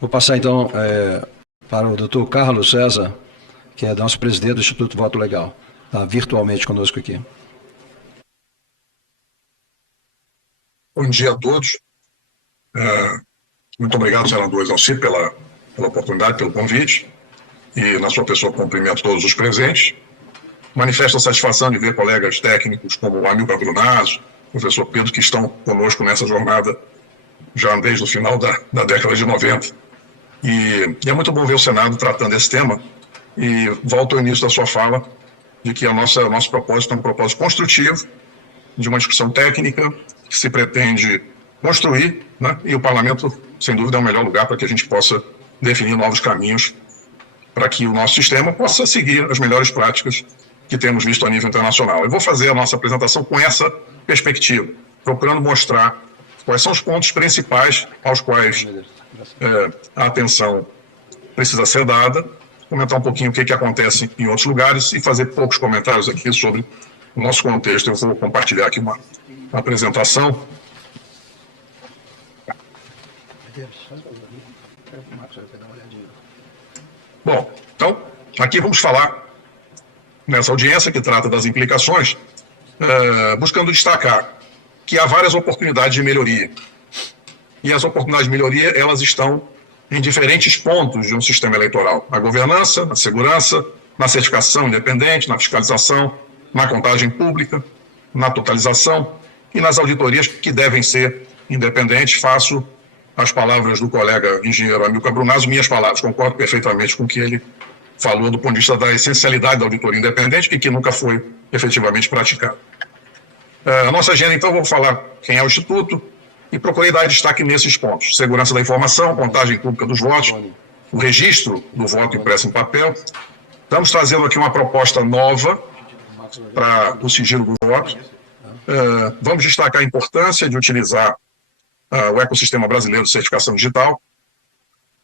Vou passar então para o Dr. Carlos César, que é nosso presidente do Instituto Voto Legal. Está virtualmente conosco aqui. Bom dia a todos. Muito obrigado, senador Exalci, pela oportunidade, pelo convite. E, na sua pessoa, cumprimento todos os presentes. Manifesto a satisfação de ver colegas técnicos como o Amilcar Brunazzo, o professor Pedro, que estão conosco nessa jornada já desde o final da década de 90. E é muito bom ver o Senado tratando esse tema. E volto ao início da sua fala, de que nosso propósito é um propósito construtivo, de uma discussão técnica que se pretende construir, né? E o Parlamento, sem dúvida, é o melhor lugar para que a gente possa definir novos caminhos para que o nosso sistema possa seguir as melhores práticas que temos visto a nível internacional. Eu vou fazer a nossa apresentação com essa perspectiva, procurando mostrar quais são os pontos principais aos quais a atenção precisa ser dada, comentar um pouquinho o que acontece em outros lugares e fazer poucos comentários aqui sobre o nosso contexto. Eu vou compartilhar aqui uma apresentação. Bom, então, aqui vamos falar, nessa audiência que trata das implicações, buscando destacar que há várias oportunidades de melhoria. E as oportunidades de melhoria, elas estão em diferentes pontos de um sistema eleitoral. Na governança, na segurança, na certificação independente, na fiscalização, na contagem pública, na totalização e nas auditorias que devem ser independentes. Faço as palavras do colega engenheiro Amilcar Brunazzo, minhas palavras, concordo perfeitamente com o que ele falou do ponto de vista da essencialidade da auditoria independente e que nunca foi efetivamente praticada. A nossa agenda, então, vou falar quem é o Instituto e procurei dar destaque nesses pontos: segurança da informação, contagem pública dos votos, o registro do voto impresso em papel. Estamos trazendo aqui uma proposta nova para o sigilo do voto. Vamos destacar a importância de utilizar o ecossistema brasileiro de certificação digital.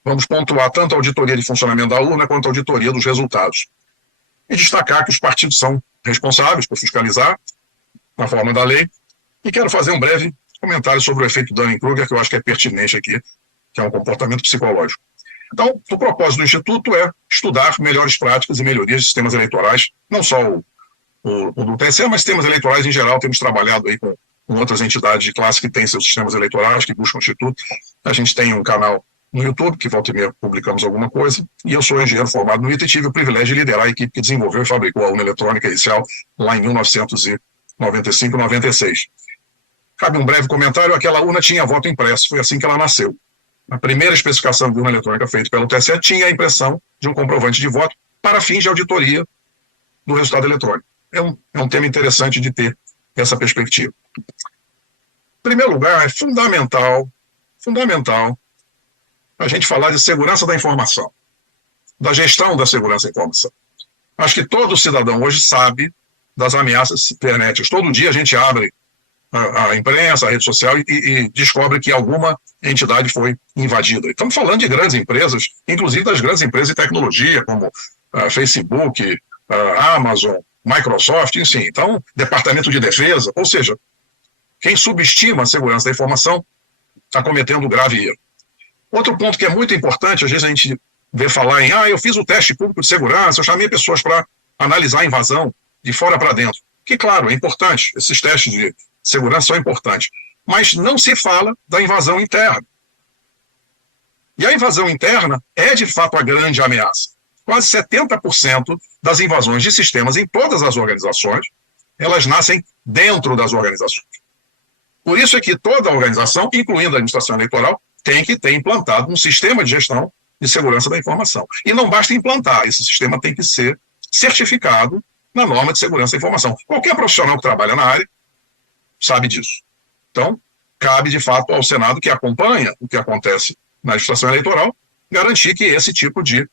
Vamos pontuar tanto a auditoria de funcionamento da urna quanto a auditoria dos resultados. E destacar que os partidos são responsáveis por fiscalizar, na forma da lei. E quero fazer um breve comentário sobre o efeito Dunning-Kruger, que eu acho que é pertinente aqui, que é um comportamento psicológico. Então, o propósito do Instituto é estudar melhores práticas e melhorias de sistemas eleitorais, não só o do TSE, mas sistemas eleitorais em geral. Temos trabalhado aí com outras entidades de classe que têm seus sistemas eleitorais, que buscam o Instituto. A gente tem um canal no YouTube, que volta e meia publicamos alguma coisa, e eu sou engenheiro formado no ITA e tive o privilégio de liderar a equipe que desenvolveu e fabricou a urna eletrônica inicial lá em 1995 e 96. Cabe um breve comentário: aquela urna tinha voto impresso, foi assim que ela nasceu. A primeira especificação de urna eletrônica feita pelo TSE tinha a impressão de um comprovante de voto para fins de auditoria do resultado eletrônico. É um tema interessante de ter essa perspectiva. Em primeiro lugar, é fundamental a gente falar de segurança da informação, da gestão da segurança da informação. Acho que todo cidadão hoje sabe das ameaças cibernéticas. Todo dia a gente abre a imprensa, a rede social e descobre que alguma entidade foi invadida. Estamos falando de grandes empresas, inclusive das grandes empresas de tecnologia, como Facebook, Amazon, Microsoft, enfim. Então, Departamento de Defesa, ou seja, quem subestima a segurança da informação está cometendo um grave erro. Outro ponto que é muito importante, às vezes a gente vê falar em eu fiz o teste público de segurança, eu chamei pessoas para analisar a invasão de fora para dentro. Que, claro, é importante, esses testes de segurança são importantes, mas não se fala da invasão interna. E a invasão interna é, de fato, a grande ameaça. Quase 70% das invasões de sistemas em todas as organizações, elas nascem dentro das organizações. Por isso é que toda organização, incluindo a administração eleitoral, tem que ter implantado um sistema de gestão de segurança da informação. E não basta implantar, esse sistema tem que ser certificado na norma de segurança da informação. Qualquer profissional que trabalha na área sabe disso. Então, cabe de fato ao Senado, que acompanha o que acontece na administração eleitoral, garantir que esse tipo de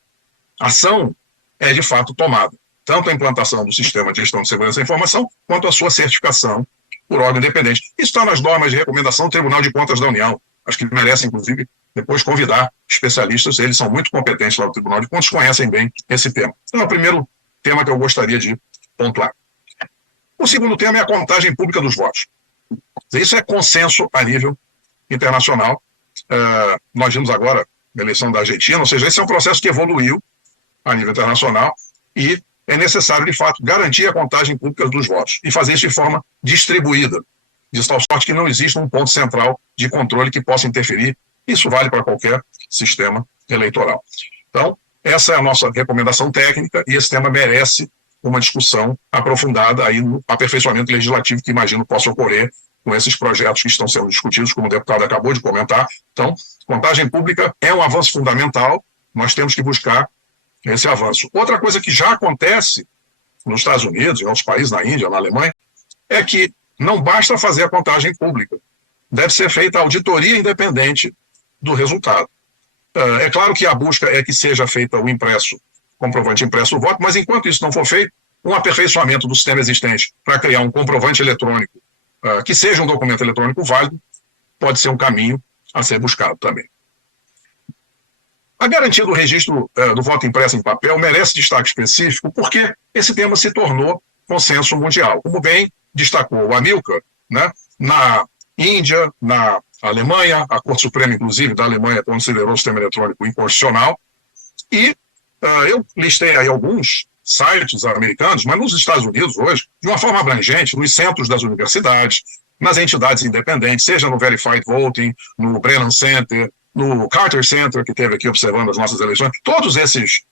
ação é de fato tomada. Tanto a implantação do sistema de gestão de segurança da informação, quanto a sua certificação por órgão independente. Isso está nas normas de recomendação do Tribunal de Contas da União. Acho que merece, inclusive, depois convidar especialistas, eles são muito competentes lá no Tribunal de Contas, conhecem bem esse tema. Então, é o primeiro tema que eu gostaria de pontuar. O segundo tema é a contagem pública dos votos. Isso é consenso a nível internacional. Nós vimos agora na eleição da Argentina, ou seja, esse é um processo que evoluiu a nível internacional e é necessário, de fato, garantir a contagem pública dos votos e fazer isso de forma distribuída, de tal sorte que não exista um ponto central de controle que possa interferir. Isso vale para qualquer sistema eleitoral. Então, essa é a nossa recomendação técnica e esse tema merece uma discussão aprofundada aí no aperfeiçoamento legislativo que imagino possa ocorrer com esses projetos que estão sendo discutidos, como o deputado acabou de comentar. Então, contagem pública é um avanço fundamental, nós temos que buscar esse avanço. Outra coisa que já acontece nos Estados Unidos, em outros países, na Índia, na Alemanha, é que não basta fazer a contagem pública, deve ser feita a auditoria independente do resultado. É claro que a busca é que seja feita o impresso, comprovante impresso do voto, mas enquanto isso não for feito, um aperfeiçoamento do sistema existente para criar um comprovante eletrônico, que seja um documento eletrônico válido, pode ser um caminho a ser buscado também. A garantia do registro do voto impresso em papel merece destaque específico porque esse tema se tornou consenso mundial. Como bem destacou o Amilcar, né, na Índia, na Alemanha, a Corte Suprema, inclusive, da Alemanha considerou o sistema eletrônico inconstitucional, e eu listei aí alguns sites americanos, mas nos Estados Unidos hoje, de uma forma abrangente, nos centros das universidades, nas entidades independentes, seja no Verified Voting, no Brennan Center, no Carter Center, que teve aqui observando as nossas eleições, todos esses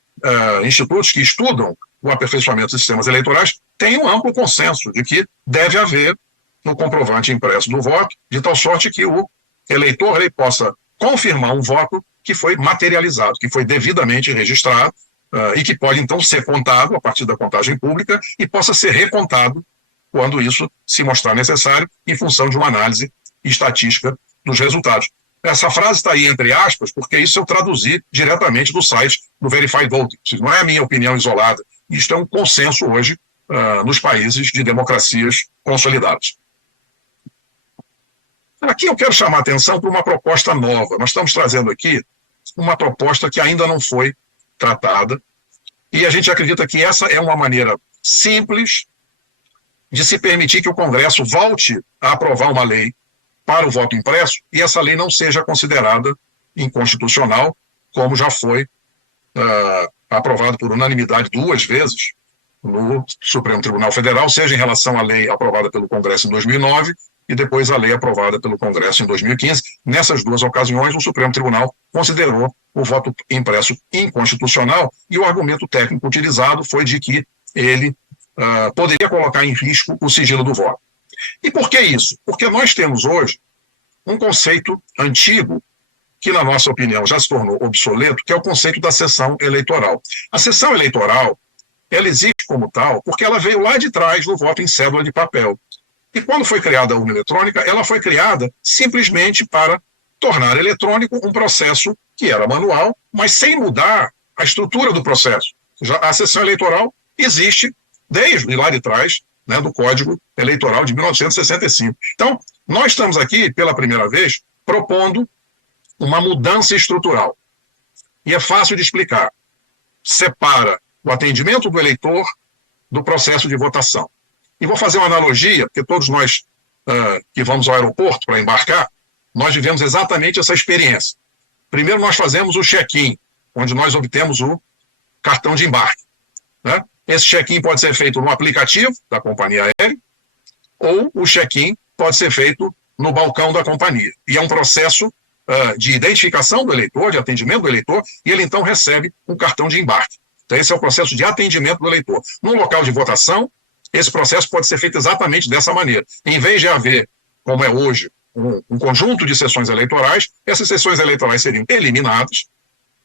institutos que estudam o aperfeiçoamento dos sistemas eleitorais têm um amplo consenso de que deve haver um comprovante impresso do voto, de tal sorte que o eleitor possa confirmar um voto que foi materializado, que foi devidamente registrado e que pode, então, ser contado a partir da contagem pública e possa ser recontado quando isso se mostrar necessário em função de uma análise estatística dos resultados. Essa frase está aí entre aspas, porque isso eu traduzi diretamente do site do Verified Voting. Não é a minha opinião isolada. Isto é um consenso hoje nos países de democracias consolidadas. Aqui eu quero chamar a atenção para uma proposta nova. Nós estamos trazendo aqui uma proposta que ainda não foi tratada e a gente acredita que essa é uma maneira simples de se permitir que o Congresso volte a aprovar uma lei para o voto impresso e essa lei não seja considerada inconstitucional, como já foi aprovado por unanimidade 2 vezes no Supremo Tribunal Federal, seja em relação à lei aprovada pelo Congresso em 2009 e depois a lei aprovada pelo Congresso em 2015. Nessas 2 ocasiões, o Supremo Tribunal considerou o voto impresso inconstitucional e o argumento técnico utilizado foi de que ele poderia colocar em risco o sigilo do voto. E por que isso? Porque nós temos hoje um conceito antigo que, na nossa opinião, já se tornou obsoleto, que é o conceito da sessão eleitoral. A sessão eleitoral, ela existe como tal porque ela veio lá de trás do voto em cédula de papel. E quando foi criada a urna eletrônica, ela foi criada simplesmente para tornar eletrônico um processo que era manual, mas sem mudar a estrutura do processo. Já a sessão eleitoral existe desde lá de trás, né, do Código Eleitoral de 1965. Então, nós estamos aqui, pela primeira vez, propondo uma mudança estrutural. E é fácil de explicar. Separa o atendimento do eleitor do processo de votação. E vou fazer uma analogia, porque todos nós que vamos ao aeroporto para embarcar, nós vivemos exatamente essa experiência. Primeiro nós fazemos o check-in, onde nós obtemos o cartão de embarque, né? Esse check-in pode ser feito no aplicativo da companhia aérea ou o check-in pode ser feito no balcão da companhia. E é um processo de identificação do eleitor, de atendimento do eleitor, e ele então recebe um cartão de embarque. Então esse é o processo de atendimento do eleitor. No local de votação, esse processo pode ser feito exatamente dessa maneira. Em vez de haver, como é hoje, um conjunto de sessões eleitorais, essas sessões eleitorais seriam eliminadas.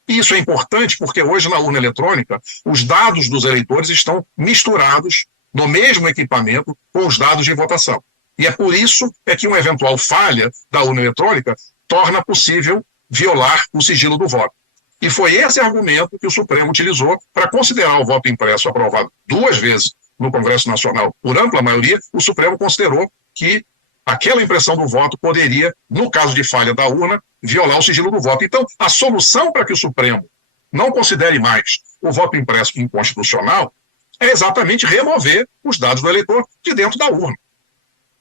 E isso é importante porque hoje na urna eletrônica os dados dos eleitores estão misturados no mesmo equipamento com os dados de votação. E é por isso que uma eventual falha da urna eletrônica torna possível violar o sigilo do voto. E foi esse argumento que o Supremo utilizou para considerar o voto impresso aprovado 2 vezes no Congresso Nacional por ampla maioria. O Supremo considerou que aquela impressão do voto poderia, no caso de falha da urna, violar o sigilo do voto. Então, a solução para que o Supremo não considere mais o voto impresso inconstitucional é exatamente remover os dados do eleitor de dentro da urna.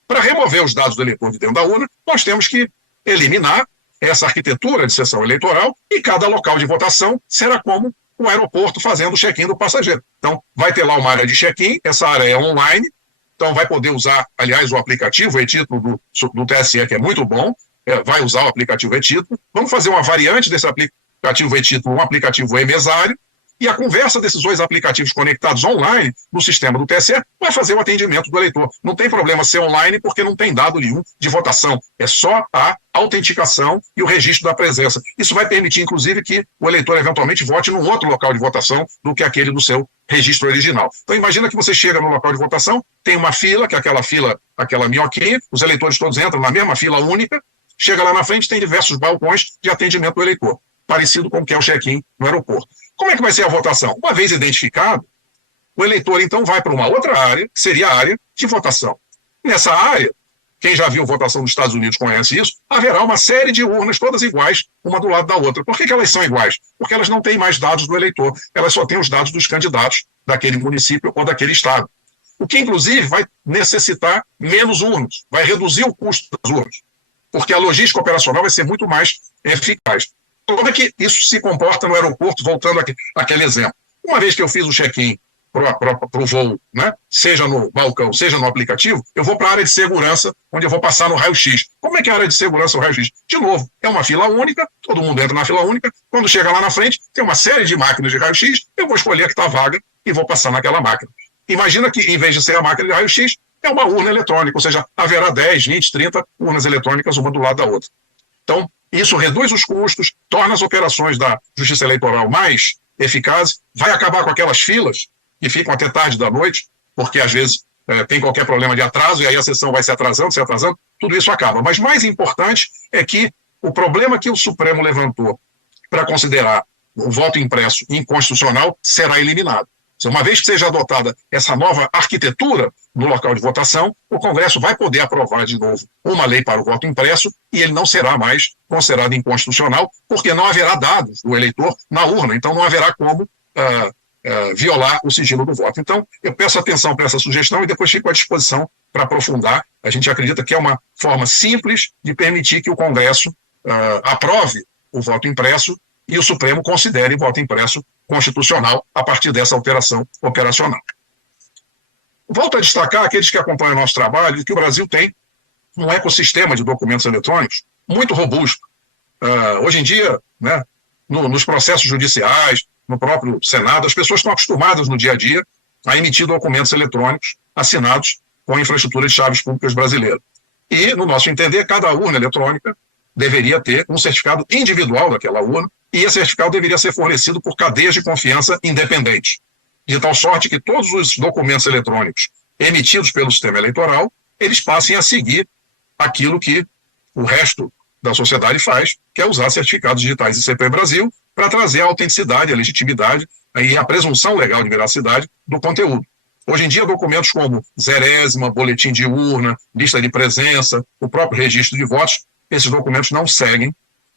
Para remover os dados do eleitor de dentro da urna, nós temos que eliminar essa arquitetura de sessão eleitoral e cada local de votação será como o aeroporto fazendo o check-in do passageiro. Então, vai ter lá uma área de check-in, essa área é online, então vai poder usar, aliás, o aplicativo e-título do TSE, que é muito bom, vai usar o aplicativo e-título. Vamos fazer uma variante desse aplicativo e-título, um aplicativo e-mesário, e a conversa desses dois aplicativos conectados online no sistema do TSE vai fazer o atendimento do eleitor. Não tem problema ser online porque não tem dado nenhum de votação. É só a autenticação e o registro da presença. Isso vai permitir, inclusive, que o eleitor eventualmente vote num outro local de votação do que aquele do seu registro original. Então imagina que você chega no local de votação, tem uma fila, que é aquela minhoquinha, os eleitores todos entram na mesma fila única, chega lá na frente, tem diversos balcões de atendimento do eleitor, parecido com o que é o check-in no aeroporto. Como é que vai ser a votação? Uma vez identificado, o eleitor então vai para uma outra área, que seria a área de votação. Nessa área, quem já viu votação nos Estados Unidos conhece isso, haverá uma série de urnas, todas iguais, uma do lado da outra. Por que elas são iguais? Porque elas não têm mais dados do eleitor, elas só têm os dados dos candidatos daquele município ou daquele estado. O que, inclusive, vai necessitar menos urnas, vai reduzir o custo das urnas, porque a logística operacional vai ser muito mais eficaz. Como é que isso se comporta no aeroporto, voltando àquele exemplo? Uma vez que eu fiz o check-in para o voo, né, seja no balcão, seja no aplicativo, eu vou para a área de segurança, onde eu vou passar no raio-x. Como é que é a área de segurança, o raio-x? De novo, é uma fila única, todo mundo entra na fila única, quando chega lá na frente, tem uma série de máquinas de raio-x, eu vou escolher a que está vaga e vou passar naquela máquina. Imagina que, em vez de ser a máquina de raio-x, é uma urna eletrônica, ou seja, haverá 10, 20, 30 urnas eletrônicas, uma do lado da outra. Então, isso reduz os custos, torna as operações da Justiça Eleitoral mais eficazes, vai acabar com aquelas filas que ficam até tarde da noite, porque às vezes tem qualquer problema de atraso e aí a sessão vai se atrasando, tudo isso acaba. Mas mais importante é que o problema que o Supremo levantou para considerar o voto impresso inconstitucional será eliminado. Uma vez que seja adotada essa nova arquitetura no local de votação, o Congresso vai poder aprovar de novo uma lei para o voto impresso e ele não será mais considerado inconstitucional, porque não haverá dados do eleitor na urna, então não haverá como violar o sigilo do voto. Então, eu peço atenção para essa sugestão e depois fico à disposição para aprofundar. A gente acredita que é uma forma simples de permitir que o Congresso aprove o voto impresso e o Supremo considere o voto impresso constitucional a partir dessa alteração operacional. Volto a destacar aqueles que acompanham o nosso trabalho que o Brasil tem um ecossistema de documentos eletrônicos muito robusto. Hoje em dia, né, nos processos judiciais, no próprio Senado, as pessoas estão acostumadas no dia a dia a emitir documentos eletrônicos assinados com a infraestrutura de chaves públicas brasileira. E, no nosso entender, cada urna eletrônica deveria ter um certificado individual daquela urna e esse certificado deveria ser fornecido por cadeias de confiança independentes, de tal sorte que todos os documentos eletrônicos emitidos pelo sistema eleitoral, eles passem a seguir aquilo que o resto da sociedade faz, que é usar certificados digitais ICP Brasil para trazer a autenticidade, a legitimidade e a presunção legal de veracidade do conteúdo. Hoje em dia, documentos como zerésima, boletim de urna, lista de presença, o próprio registro de votos, esses documentos não seguem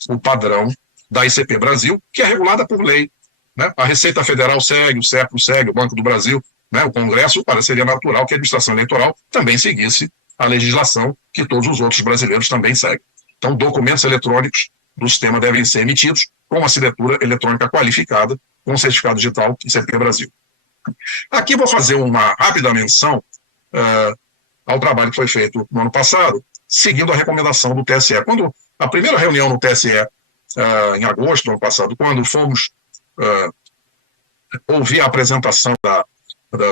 o padrão da ICP Brasil, que é regulada por lei. Né? A Receita Federal segue, o CEPRO segue, o Banco do Brasil, né? O Congresso, seria natural que a administração eleitoral também seguisse a legislação que todos os outros brasileiros também seguem. Então, documentos eletrônicos do sistema devem ser emitidos com assinatura eletrônica qualificada, com certificado digital ICP Brasil. Aqui vou fazer uma rápida menção ao trabalho que foi feito no ano passado, seguindo a recomendação do TSE. Quando a primeira reunião no TSE, em agosto do ano passado, quando fomos ouvir a apresentação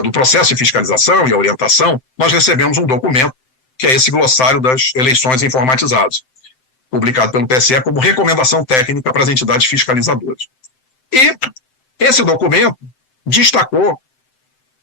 do processo de fiscalização e a orientação, nós recebemos um documento, que é esse glossário das eleições informatizadas, publicado pelo TSE como recomendação técnica para as entidades fiscalizadoras. E esse documento destacou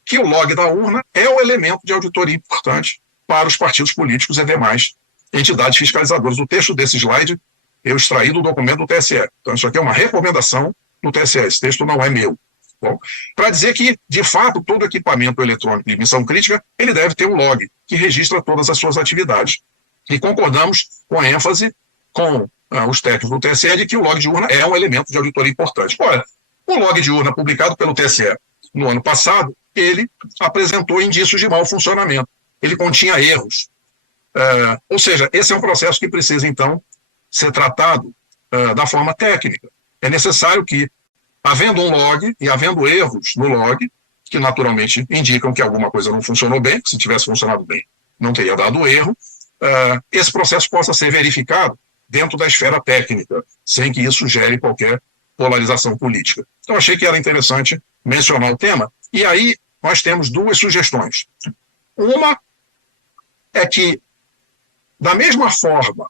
que o log da urna é o elemento de auditoria importante para os partidos políticos e demais entidades fiscalizadoras. O texto desse slide eu extraí do documento do TSE. Então, isso aqui é uma recomendação do TSE. Esse texto não é meu. Bom, para dizer que, de fato, todo equipamento eletrônico de missão crítica, ele deve ter um log que registra todas as suas atividades. E concordamos com ênfase com os técnicos do TSE de que o log de urna é um elemento de auditoria importante. Ora, o log de urna publicado pelo TSE no ano passado, ele apresentou indícios de mau funcionamento. Ele continha erros. Ou seja, esse é um processo que precisa, então, ser tratado da forma técnica. É necessário que, havendo um log e havendo erros no log, que naturalmente indicam que alguma coisa não funcionou bem, que se tivesse funcionado bem não teria dado erro, esse processo possa ser verificado dentro da esfera técnica, sem que isso gere qualquer polarização política. Então, achei que era interessante mencionar o tema. E aí, nós temos duas sugestões. Uma é que, da mesma forma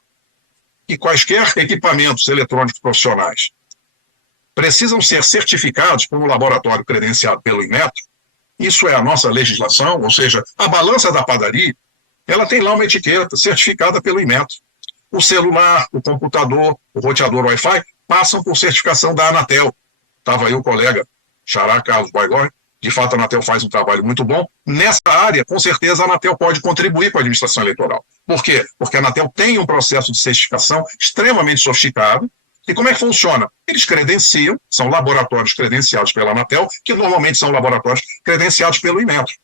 que quaisquer equipamentos eletrônicos profissionais precisam ser certificados por um laboratório credenciado pelo Inmetro, isso é a nossa legislação, ou seja, a balança da padaria, ela tem lá uma etiqueta certificada pelo Inmetro. O celular, o computador, o roteador Wi-Fi passam por certificação da Anatel. Estava aí o colega Xará Carlos Baigorre. De fato, a Anatel faz um trabalho muito bom. Nessa área, com certeza, a Anatel pode contribuir com a administração eleitoral. Por quê? Porque a Anatel tem um processo de certificação extremamente sofisticado. E como é que funciona? Eles credenciam, são laboratórios credenciados pela Anatel, que normalmente são laboratórios credenciados pelo Inmetro.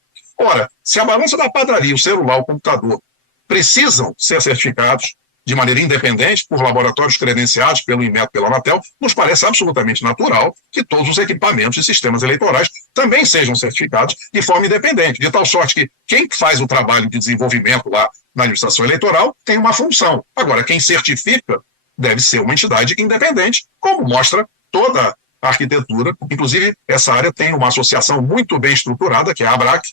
Ora, se a balança da padaria, o celular, o computador, precisam ser certificados de maneira independente por laboratórios credenciados pelo Inmetro, pela Anatel, nos parece absolutamente natural que todos os equipamentos e sistemas eleitorais também sejam certificados de forma independente, de tal sorte que quem faz o trabalho de desenvolvimento lá na administração eleitoral tem uma função. Agora, quem certifica deve ser uma entidade independente, como mostra toda a arquitetura. Inclusive, essa área tem uma associação muito bem estruturada, que é a ABRAC,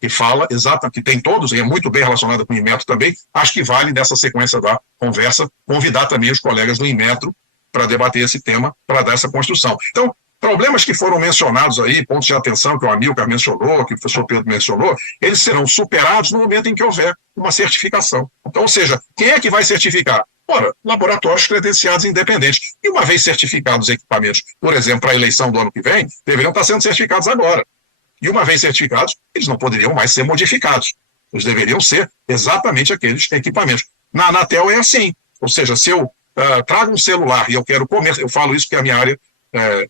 que fala exatamente, que tem todos, e é muito bem relacionada com o Inmetro também. Acho que vale, nessa sequência da conversa, convidar também os colegas do Inmetro para debater esse tema, para dar essa construção. Então, problemas que foram mencionados aí, pontos de atenção que o Amilcar mencionou, que o professor Pedro mencionou, eles serão superados no momento em que houver uma certificação. Então, ou seja, quem é que vai certificar? Ora, laboratórios credenciados independentes. E uma vez certificados os equipamentos, por exemplo, para a eleição do ano que vem, deveriam estar sendo certificados agora. E uma vez certificados, eles não poderiam mais ser modificados. Eles deveriam ser exatamente aqueles equipamentos. Na Anatel é assim. Ou seja, se eu trago um celular e eu quero eu falo isso porque a minha área,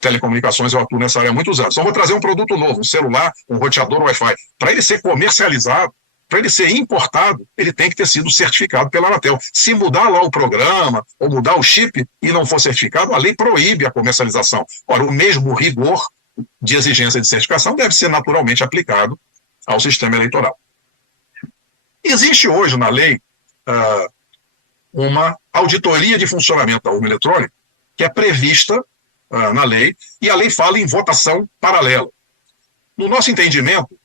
telecomunicações, eu atuo nessa área há muitos anos. Então, vou trazer um produto novo, um celular, um roteador Wi-Fi. Para ele ser comercializado, para ele ser importado, ele tem que ter sido certificado pela Anatel. Se mudar lá o programa, ou mudar o chip e não for certificado, a lei proíbe a comercialização. Ora, o mesmo rigor de exigência de certificação deve ser naturalmente aplicado ao sistema eleitoral. Existe hoje na lei uma auditoria de funcionamento da urna eletrônica que é prevista na lei, e a lei fala em votação paralela. No nosso entendimento,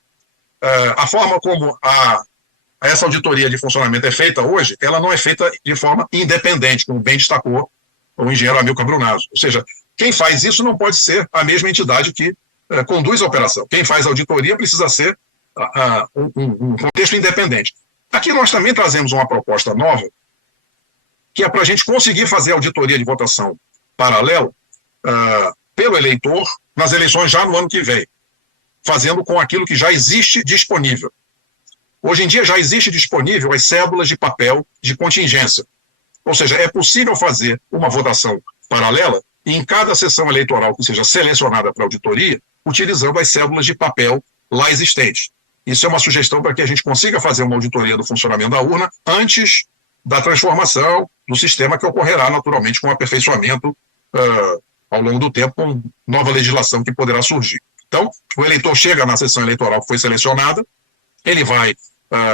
a forma como essa auditoria de funcionamento é feita hoje, ela não é feita de forma independente, como bem destacou o engenheiro Amilcar Brunazzo. Ou seja, quem faz isso não pode ser a mesma entidade que conduz a operação. Quem faz a auditoria precisa ser um contexto independente. Aqui nós também trazemos uma proposta nova, que é para a gente conseguir fazer a auditoria de votação paralela pelo eleitor nas eleições já no ano que vem, fazendo com aquilo que já existe disponível. Hoje em dia já existe disponível as cédulas de papel de contingência. Ou seja, é possível fazer uma votação paralela e em cada sessão eleitoral que seja selecionada para auditoria, utilizando as cédulas de papel lá existentes. Isso é uma sugestão para que a gente consiga fazer uma auditoria do funcionamento da urna antes da transformação do sistema, que ocorrerá naturalmente com o aperfeiçoamento ao longo do tempo, com nova legislação que poderá surgir. Então, o eleitor chega na sessão eleitoral que foi selecionada, ele vai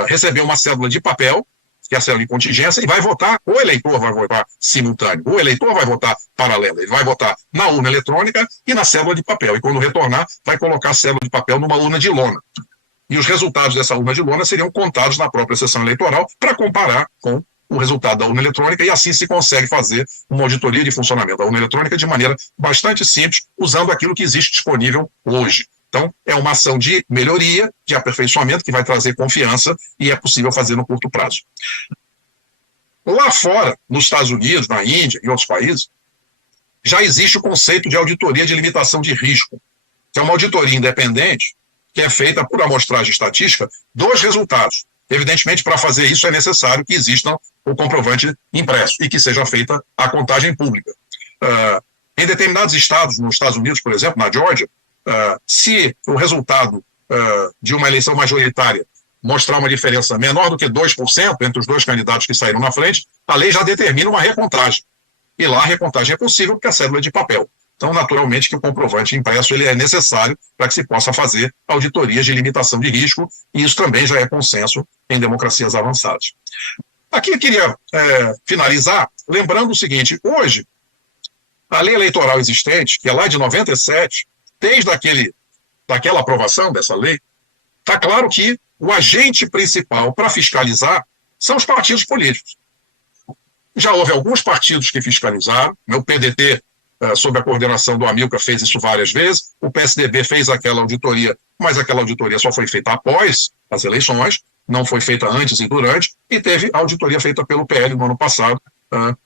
receber uma cédula de papel, que é a cédula de contingência, e vai votar. O eleitor vai votar simultâneo, o eleitor vai votar paralelo, ele vai votar na urna eletrônica e na cédula de papel. E quando retornar, vai colocar a cédula de papel numa urna de lona. E os resultados dessa urna de lona seriam contados na própria sessão eleitoral para comparar com o resultado da urna eletrônica, e assim se consegue fazer uma auditoria de funcionamento da urna eletrônica de maneira bastante simples, usando aquilo que existe disponível hoje. Então, é uma ação de melhoria, de aperfeiçoamento, que vai trazer confiança e é possível fazer no curto prazo. Lá fora, nos Estados Unidos, na Índia e outros países, já existe o conceito de auditoria de limitação de risco, que é uma auditoria independente que é feita por amostragem estatística dos resultados. Evidentemente, para fazer isso é necessário que exista o comprovante impresso e que seja feita a contagem pública. Em determinados estados, nos Estados Unidos, por exemplo, na Geórgia, se o resultado de uma eleição majoritária mostrar uma diferença menor do que 2% entre os dois candidatos que saíram na frente, a lei já determina uma recontagem. E lá a recontagem é possível porque a cédula é de papel. Então, naturalmente, que o comprovante impresso ele é necessário para que se possa fazer auditorias de limitação de risco, e isso também já é consenso em democracias avançadas. Aqui eu queria finalizar lembrando o seguinte: hoje, a lei eleitoral existente, que é lá de 97, desde daquela aprovação dessa lei, está claro que o agente principal para fiscalizar são os partidos políticos. Já houve alguns partidos que fiscalizaram, o PDT, sob a coordenação do Amilcar, fez isso várias vezes, o PSDB fez aquela auditoria, mas aquela auditoria só foi feita após as eleições, não foi feita antes e durante, e teve a auditoria feita pelo PL no ano passado,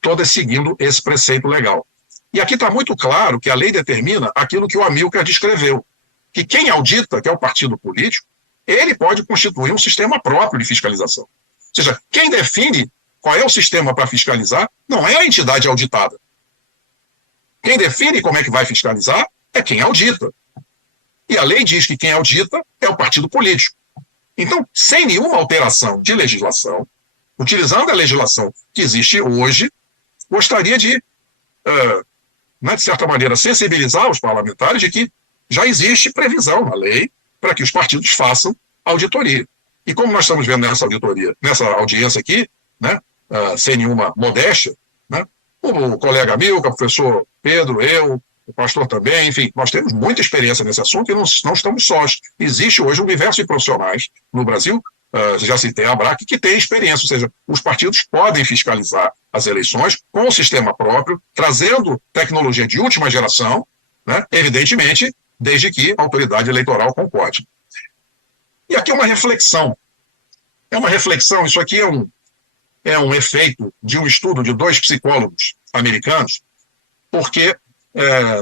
toda seguindo esse preceito legal. E aqui está muito claro que a lei determina aquilo que o Amilcar descreveu, que quem audita, que é o partido político, ele pode constituir um sistema próprio de fiscalização. Ou seja, quem define qual é o sistema para fiscalizar não é a entidade auditada. Quem define como é que vai fiscalizar é quem audita. E a lei diz que quem audita é o partido político. Então, sem nenhuma alteração de legislação, utilizando a legislação que existe hoje, gostaria de certa maneira, sensibilizar os parlamentares de que já existe previsão na lei para que os partidos façam auditoria. E como nós estamos vendo nessa auditoria, nessa audiência aqui, sem nenhuma modéstia, o colega Amilcar, o professor Pedro, eu, o pastor também, enfim, nós temos muita experiência nesse assunto e não estamos sós. Existe hoje um universo de profissionais no Brasil, já citei a ABRAC, que tem experiência, ou seja, os partidos podem fiscalizar as eleições com o sistema próprio, trazendo tecnologia de última geração, evidentemente, desde que a autoridade eleitoral concorde. E aqui uma reflexão. É uma reflexão, isso aqui é um efeito de um estudo de 2 psicólogos americanos, porque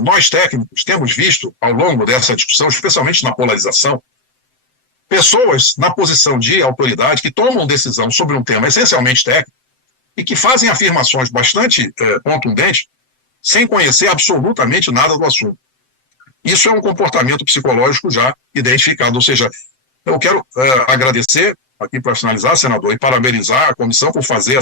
nós técnicos temos visto, ao longo dessa discussão, especialmente na polarização, pessoas na posição de autoridade que tomam decisão sobre um tema essencialmente técnico e que fazem afirmações bastante contundentes sem conhecer absolutamente nada do assunto. Isso é um comportamento psicológico já identificado, ou seja, eu quero agradecer, aqui para finalizar, senador, e parabenizar a comissão por fazer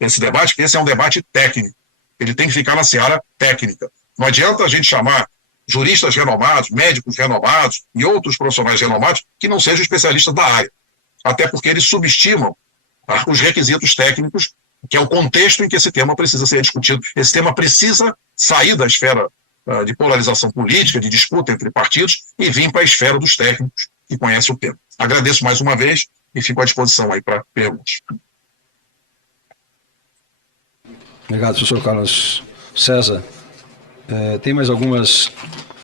esse debate, porque esse é um debate técnico, ele tem que ficar na seara técnica. Não adianta a gente chamar juristas renomados, médicos renomados e outros profissionais renomados que não sejam especialistas da área, até porque eles subestimam os requisitos técnicos, que é o contexto em que esse tema precisa ser discutido. Esse tema precisa sair da esfera de polarização política, de disputa entre partidos, e vir para a esfera dos técnicos que conhecem o tema. Agradeço mais uma vez e fico à disposição aí para perguntas. Obrigado, professor Carlos César. Tem mais algumas